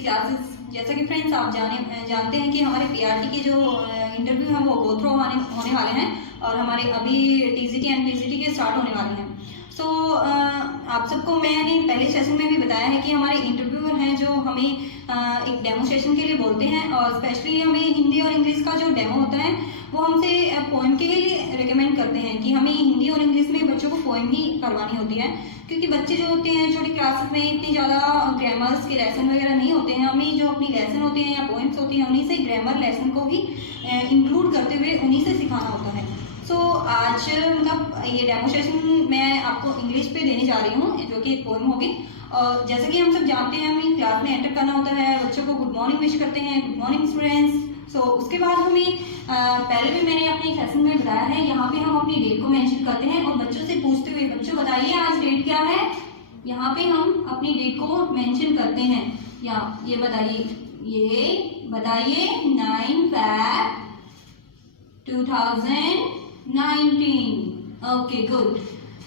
Classes. जैसा कि friends आप जानते हैं कि हमारे पीआरटी के जो इंटरव्यू हैं वो गो थ्रू होने वाले हैं और हमारे अभी टीजीटी एंड पीजीटी के स्टार्ट होने वाले हैं। सो आप सबको मैंने पहले सेशन में भी बताया है कि हमारे इंटरव्यूअर हैं जो हमें एक डेमो सेशन के लिए बोलते हैं और स्पेशली हमें हिंदी और इंग्लिश का जो डेमो होता है वो हमसे पोएम के लिए रिकमेंड करते हैं कि हमें हिंदी और इंग्लिश में बच्चों को पोएम ही करवानी होती है, क्योंकि बच्चे जो होते हैं छोटी क्लासेस में इतनी ज़्यादा ग्रामर्स के लेसन वगैरह नहीं होते हैं। हमें जो अपनी लेसन होते हैं या पोएम्स होती हैं उन्हीं से ग्रामर लेसन को भी इंक्लूड करते हुए उन्हीं से सिखाना होता है। सो आज मतलब ये डेमो सेशन मैं आपको इंग्लिश पे देने जा रही हूँ जो कि एक पोएम होगी। और जैसे कि हम सब जानते हैं हमें क्लास में एंटर करना होता है, बच्चों को गुड मॉर्निंग विश करते हैं, गुड मॉर्निंग स्टूडेंट्स। सो उसके बाद हमें पहले भी मैंने अपने सेशन में बताया है, यहाँ पे हम अपनी डेट को मेंशन करते हैं और बच्चों से पूछते हुए बच्चों बताइए आज डेट क्या है। यहाँ पे हम अपनी डेट को मेंशन करते हैं या ये बताइए 9 Feb 2019। Okay good.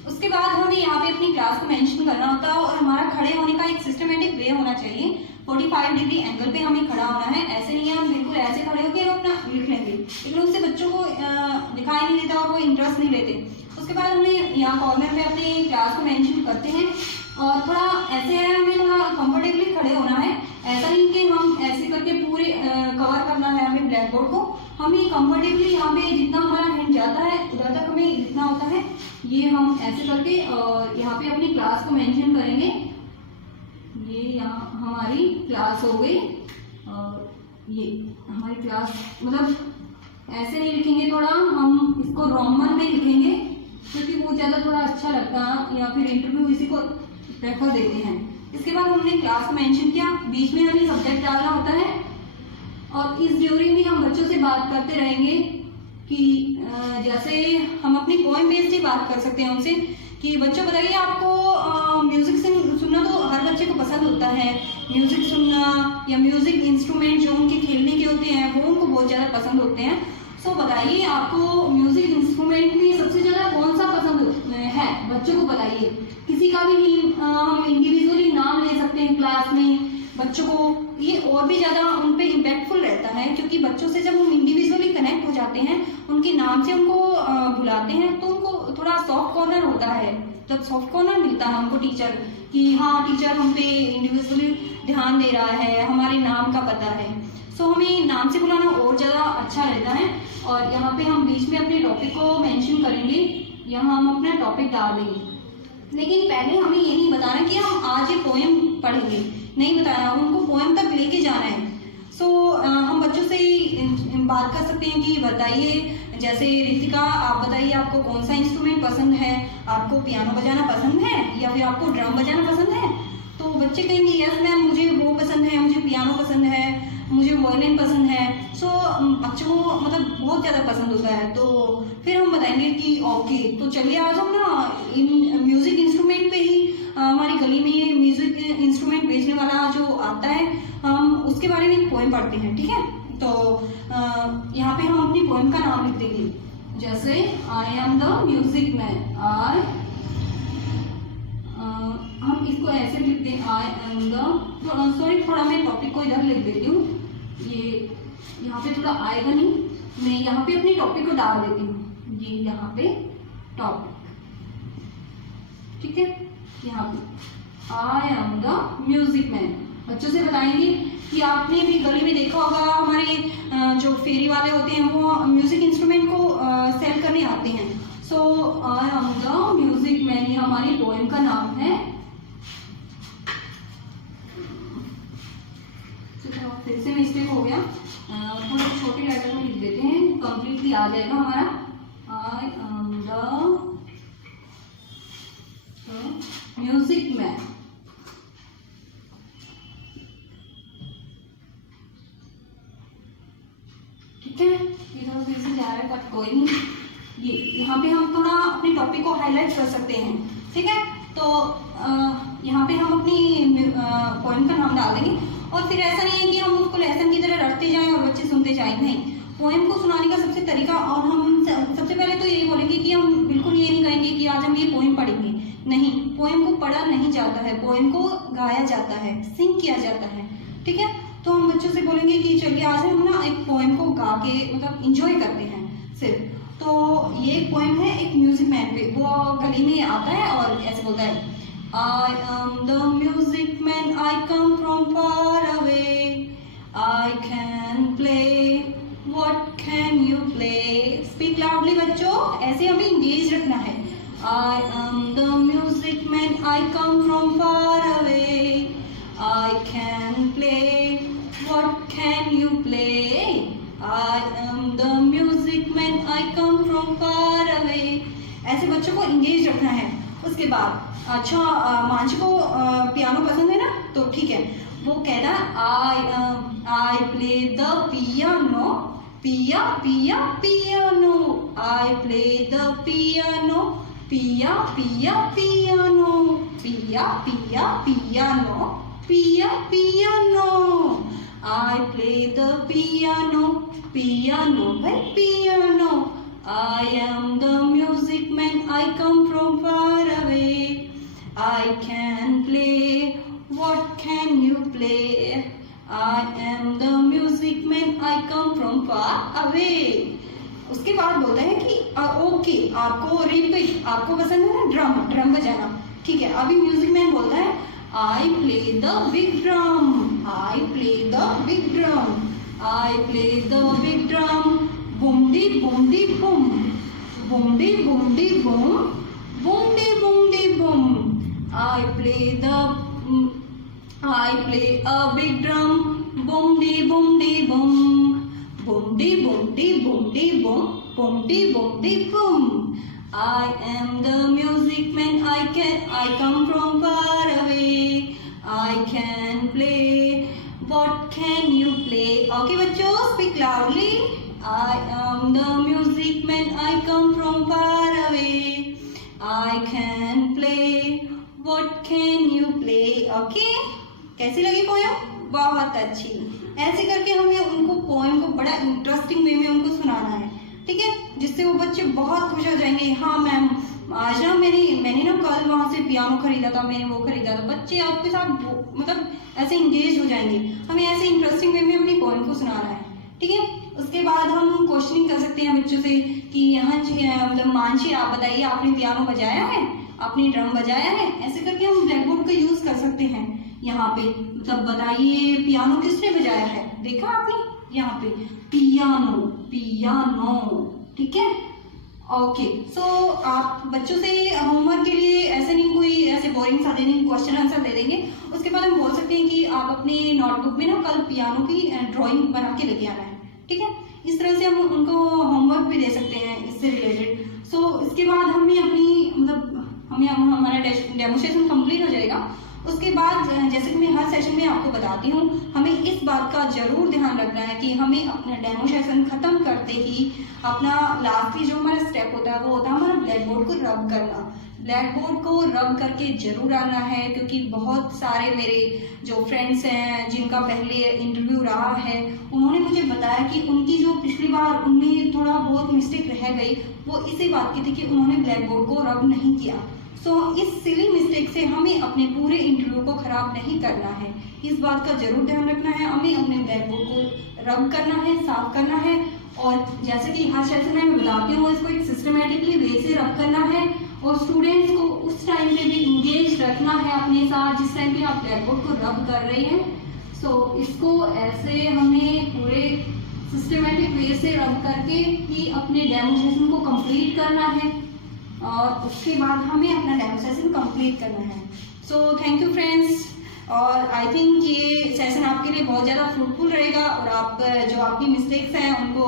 उसके बाद हमें यहाँ पे अपनी क्लास को मेंशन करना होता है और हमारा खड़े होने का एक सिस्टमेटिक वे होना चाहिए। 45 डिग्री एंगल पे हमें खड़ा होना है, ऐसे नहीं है हम बिल्कुल ऐसे खड़े होकर अपना लिख लेंगे, लेकिन उससे बच्चों को दिखाई नहीं देता और वो इंटरेस्ट नहीं लेते। उसके बाद हमें यहाँ कॉर्नर में अपनी क्लास को मेंशन करते हैं और थोड़ा ऐसे है हमें थोड़ा कंफर्टेबली खड़े होना है, ऐसा नहीं कि हम ऐसे करके पूरे कवर करना है हमें ब्लैक बोर्ड को। हमें कंफर्टेबली यहाँ पे जितना हमारा हैंड जाता है उधर तक हमें लिखना होता है, ये हम ऐसे करके और यहाँ पे अपनी क्लास को मेंशन करेंगे। ये यहाँ हमारी क्लास हो गई और ये हमारी क्लास मतलब ऐसे नहीं लिखेंगे, थोड़ा हम इसको रोमन में लिखेंगे क्योंकि वो ज़्यादा थोड़ा अच्छा लगता है या फिर इंटरव्यू इसी को प्रेफर देते हैं। इसके बाद हमने क्लास को मेंशन किया, बीच में हमें सब्जेक्ट डालना होता है और इस ड्यूरिंग में हम बच्चों से बात करते रहेंगे कि जैसे हम अपनी पोएम बेस्ड ही बात कर सकते हैं उनसे कि बच्चों बताइए आपको म्यूजिक सुनना तो हर बच्चे को पसंद होता है, म्यूजिक सुनना या म्यूजिक इंस्ट्रूमेंट जो उनके खेलने के होते हैं वो उनको बहुत ज़्यादा पसंद होते हैं। सो बताइए आपको म्यूजिक इंस्ट्रूमेंट में सबसे ज़्यादा कौन सा पसंद है, बच्चों को बताइए। किसी का भी हम इंडिविजुअली नाम ले सकते हैं क्लास में, बच्चों को ये और भी ज़्यादा उन पे इम्पैक्टफुल रहता है क्योंकि बच्चों से जब हम इंडिविजुअली कनेक्ट हो जाते हैं, उनके नाम से उनको बुलाते हैं तो उनको थोड़ा सॉफ्ट कॉर्नर होता है, जब सॉफ्ट कॉर्नर मिलता है हमको टीचर कि हाँ टीचर हम पे इंडिविजुअली ध्यान दे रहा है, हमारे नाम का पता है। सो हमें नाम से बुलाना और ज़्यादा अच्छा रहता है। और यहाँ पे हम बीच में अपने टॉपिक को मेंशन करेंगे, यहाँ हम अपना टॉपिक डाल देंगे, लेकिन पहले हमें ये नहीं बताना कि हम आज ये पोएम पढ़ेंगे, नहीं बताना, उनको पोएम तक लेके जाना है। सो हम बच्चों से बात कर सकते हैं कि बताइए जैसे रितिका आप बताइए आपको कौन सा इंस्ट्रूमेंट पसंद है, आपको पियानो बजाना पसंद है या फिर आपको ड्रम बजाना पसंद है। तो बच्चे कहेंगे यस मैम मुझे वो पसंद है, मुझे पियानो पसंद है, मुझे वायलिन पसंद है। सो बच्चों को मतलब बहुत ज़्यादा पसंद होता है। तो फिर हम बताएंगे कि ओके तो चलिए आज हम ना इन म्यूज़िक इंस्ट्रूमेंट पे ही हमारी गली में म्यूज़िक इंस्ट्रूमेंट बेचने वाला जो आता है हम उसके बारे में एक पोएम पढ़ते हैं, ठीक है। तो यहाँ पे हम अपनी पोएम का नाम लिख देंगे, जैसे आई एम द म्यूजिक मैन। हम इसको ऐसे लिखते हैं आई एम द, सॉरी थोड़ा मैं टॉपिक को इधर लिख देती हूँ, ये यहाँ पे थोड़ा आएगा नहीं, मैं यहाँ पे अपनी टॉपिक को डाल देती हूँ, ये यहाँ पे टॉपिक, ठीक है। यहाँ पे आई एम द म्यूजिक मैन। बच्चों से बताएंगे कि आपने भी गली में देखा होगा हमारे जो फेरी वाले होते हैं वो म्यूजिक इंस्ट्रूमेंट को सेल करने आते हैं। So I am the music man, ये हमारी पोएम का नाम है। फिर से मिस्टेक हो गया, थोड़ा छोटे लेटर में लिख देते हैं, कंप्लीटली आ जाएगा हमारा। आई एम द म्यूजिक मैन, ठीक है। इधर फिर से जा रहा है बट कोई नहीं, ये यहाँ पे हम थोड़ा अपने टॉपिक को हाईलाइट कर सकते हैं, ठीक है। तो यहाँ पे हम अपनी पोएम का नाम डाल देंगे और फिर ऐसा नहीं है कि हम उसको लेसन की तरह रटते जाएं और बच्चे सुनते जाएं, नहीं। पोएम को सुनाने का सबसे तरीका, और हम सबसे पहले तो यही बोलेंगे कि हम बिल्कुल ये नहीं कहेंगे कि आज हम ये पोएम पढ़ेंगे, नहीं। पोएम को पढ़ा नहीं जाता है, पोएम को गाया जाता है, सिंग किया जाता है। ठीक है। तो हम बच्चों से बोलेंगे कि चलिए आज हम ना एक पोएम को गा के मतलब इंजॉय करते हैं सिर्फ। तो ये एक पोएम है एक म्यूजिक मैन पे, वो गली में आता है और ऐसे बोलता है, I am the music man, I come from far away, I can play, what can you play? Speak loudly बच्चों, ऐसे हमें इंगेज रखना है। I am the music man, I come from far away, I can play, what can you play? I am the music man, I come from far away। ऐसे बच्चों को engage रखना है। उसके बाद अच्छा मांझी को पियानो पसंद है ना, तो ठीक है, वो कहना I play the piano, पिया पिया piano, I play the piano, पिया पिया पियानो, पिया पिया पियानो, पिया piano, I play the piano, piano भाई piano, I am the music man, I come from far away, I can play, what can you play? I am the music man, I come from far away। उसके बाद बोलता है कि okay आपको repeat, आपको पसंद है ना ड्रम बजाना, ठीक है। अभी म्यूजिक मैन बोलता है I play the big drum, I play the big drum, I play the big drum, boom di boom di boom, boom di boom di boom, boom di boom di boom, I play a big drum, boom di boom di boom, boom di boom di boom di boom, boom di boom di boom, I am the music man, I come from far away, I can play, what can you play? Okay बच्चों, speak loudly, I am the music man, I come from far away, I can play, what can you play? Okay, कैसी लगी poem? बहुत अच्छी। ऐसे करके हमें उनको poem को बड़ा इंटरेस्टिंग वे में उनको सुनाना है, ठीक है, जिससे वो बच्चे बहुत खुश हो जाएंगे। हाँ मैम, आज ना मैंने ना कल वहाँ से पियानो खरीदा था, मैंने वो खरीदा था। बच्चे आपके साथ मतलब ऐसे इंगेज हो जाएंगे। हमें ऐसे इंटरेस्टिंग वे में अपनी पोएम को सुनाना है, ठीक है। उसके बाद हम क्वेश्चनिंग कर सकते हैं बच्चों से कि हाँ जी मतलब मानसी आप बताइए, आपने पियानो बजाया है, आपने ड्रम बजाया है? ऐसे करके हम ब्लैक बोर्ड का यूज कर सकते हैं। यहाँ पे मतलब बताइए पियानो किसने बजाया है, देखा आपने यहाँ पे पियानो, पियानो, ठीक है। ओके, सो आप बच्चों से होमवर्क के लिए ऐसे नहीं कोई ऐसे बोरिंग सा देने क्वेश्चन आंसर दे देंगे। उसके बाद हम बोल सकते हैं कि आप अपने नोटबुक में ना कल पियानो की ड्राइंग बना के लेके आना है, ठीक है। इस तरह से हम उनको होमवर्क भी दे सकते हैं इससे रिलेटेड। सो इसके बाद हमें अपनी मतलब हमारा डेमोस्ट्रेशन कंप्लीट हो जाएगा। उसके बाद जैसे कि मैं हर सेशन में आपको बताती हूँ, हमें इस बात का जरूर ध्यान रखना है कि हमें अपना डेमोस्ट्रेशन खत्म करते ही अपना लास्टली जो हमारा स्टेप होता है वो होता है हमारा ब्लैक बोर्ड को रब करना। ब्लैक बोर्ड को रब करके जरूर आना है, क्योंकि बहुत सारे मेरे जो फ्रेंड्स हैं जिनका पहले इंटरव्यू रहा है, उन्होंने मुझे बताया कि उनकी जो पिछली बार उनमें थोड़ा बहुत मिस्टेक रह गई, वो इसी बात की थी कि उन्होंने ब्लैक बोर्ड को रब नहीं किया। सो इस सिली मिस्टेक से हमें अपने पूरे इंटरव्यू को खराब नहीं करना है, इस बात का जरूर ध्यान रखना है। हमें अपने ब्लैक बोर्ड को रब करना है, साफ करना है, और जैसे कि हर सेशन में मैं बताती हूँ इसको एक सिस्टमेटिकली वे से रब करना है, और स्टूडेंट्स को उस टाइम पे भी इंगेज रखना है अपने साथ जिस टाइम पे आप ब्लैक बोर्ड को रब कर रहे हैं। सो इसको ऐसे हमें पूरे सिस्टमेटिक वे से रब करके ही अपने डेमोस्ट्रेशन को कंप्लीट करना है, और उसके बाद हमें अपना डेमोस्ट्रेशन कंप्लीट करना है। सो थैंक यू फ्रेंड्स, और आई थिंक ये सेशन आपके लिए बहुत ज़्यादा फ्रूटफुल रहेगा, और आप जो आपकी मिस्टेक्स हैं उनको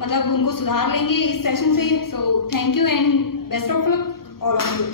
मतलब उनको सुधार लेंगे इस सेशन से। So thank you and best of luck all of you.